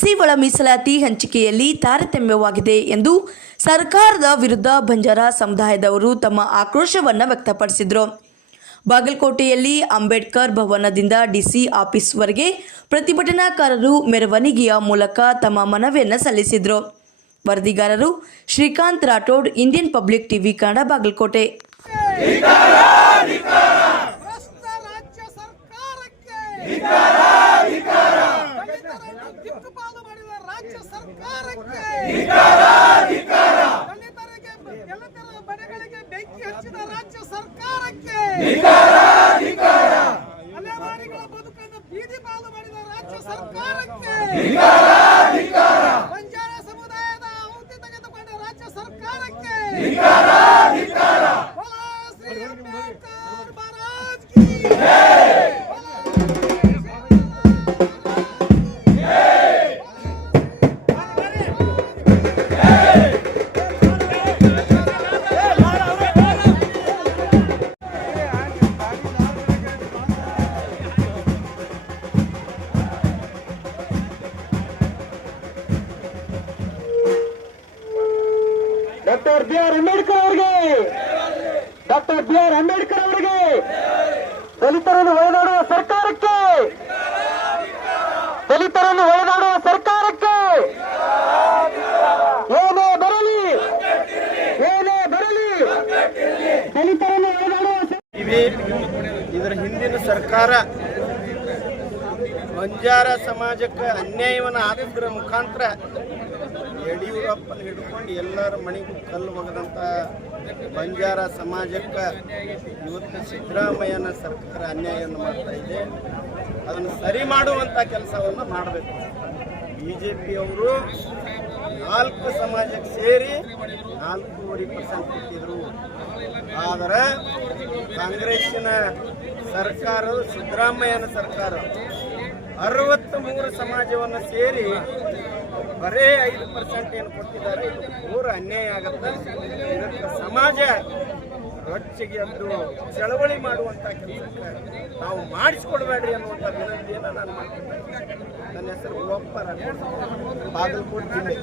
SC ಒಳ ಮೀಸಲಾತಿ ಹಂಚಿಕೆಯಲ್ಲಿ ತಾರತಮ್ಯವಾಗಿದೆ ಎಂದು ಸರ್ಕಾರದ ವಿರುದ್ಧ ಬಂಜಾರ ಸಮುದಾಯದವರು ತಮ್ಮ ಆಕ್ರೋಶವನ್ನು ವ್ಯಕ್ತಪಡಿಸಿದರು. ಬಾಗಲಕೋಟೆಯಲ್ಲಿ ಅಂಬೇಡ್ಕರ್ ಭವನದಿಂದ ಡಿಸಿ ಆಫೀಸ್ವರೆಗೆ ಪ್ರತಿಭಟನಾಕಾರರು ಮೆರವಣಿಗೆಯ ಮೂಲಕ ತಮ್ಮ ಮನವಿಯನ್ನು ಸಲ್ಲಿಸಿದರು. ವರದಿಗಾರರು Shrikanth Rathod, Indian public TV Kannada, Bagalkote. Banjara ಸಮುದಾಯದ ಔತಿ ತೆಗೆದುಕೊಂಡ ರಾಜ್ಯ ಸರ್ಕಾರಕ್ಕೆ ಶ್ರೀ ಅಂಬೇಡ್ಕರ್ ಮಹಾರಾಜ್ ಕಿ ಡಾಕ್ಟರ್ ಬಿ.ಆರ್. ಅಂಬೇಡ್ಕರ್ ಅವರಿಗೆ, ಡಾಕ್ಟರ್ ಬಿ.ಆರ್. ಅಂಬೇಡ್ಕರ್ ಅವರಿಗೆ, ದಲಿತರನ್ನು ಒಳನಾಡುವ ಸರ್ಕಾರಕ್ಕೆ, ದಲಿತರನ್ನು ಒಳನಾಡುವ ಸರ್ಕಾರಕ್ಕೆ ಏನೇ ಬರಲಿ, ಏನೇ ಬರಲಿ, ದಲಿತರನ್ನು ಒಳನಾಡುವ ಇದರ ಹಿಂದಿನ ಸರ್ಕಾರ ಬಂಜಾರ ಸಮಾಜಕ್ಕೆ ಅನ್ಯಾಯವನ್ನು ಆದದ್ರ ಮುಖಾಂತರ ಯಡಿಯೂರಪ್ಪನ ಹಿಡ್ಕೊಂಡು ಎಲ್ಲರ ಮನೆಗೂ ಕಲ್ಲು ಒಗೆದಂಥ ಬಂಜಾರ ಸಮಾಜಕ್ಕೆ ಇವತ್ತು ಸಿದ್ದರಾಮಯ್ಯನ ಸರ್ಕಾರ ಅನ್ಯಾಯವನ್ನು ಮಾಡ್ತಾ ಇದೆ. ಅದನ್ನು ಸರಿ ಮಾಡುವಂಥ ಕೆಲಸವನ್ನು ಮಾಡಬೇಕು. BJP ಅವರು 4 ಸಮಾಜಕ್ಕೆ ಸೇರಿ 4.5% ಕೊಟ್ಟಿದ್ರು. ಆದರೆ ಕಾಂಗ್ರೆಸ್ಸಿನ ಸರ್ಕಾರ, ಸಿದ್ದರಾಮಯ್ಯನ ಸರ್ಕಾರ 63 ಸಮಾಜವನ್ನು ಸೇರಿ ಬರೇ 5% ಏನು ಕೊಟ್ಟಿದ್ದಾರೆ. ಇದು ಪೂರ ಅನ್ಯಾಯ ಆಗುತ್ತೆ. ಇದಕ್ಕೆ ಸಮಾಜ ರೊಚ್ಚಿಗೆ ಎದ್ದು ಚಳವಳಿ ಮಾಡುವಂಥ ಕೆಲಸಕ್ಕೆ ನಾವು ಮಾಡಿಸ್ಕೊಡ್ಬೇಡ್ರಿ ಅನ್ನುವಂಥ ವಿನಂತಿಯನ್ನು ನಾನು ಮಾಡ್ತೀನಿ. ನನ್ನ ಹೆಸರು ಓಪ್ಪ ರಾಠೋಡ್, ಬಾಗಲಕೋಟೆ ಜಿಲ್ಲೆ.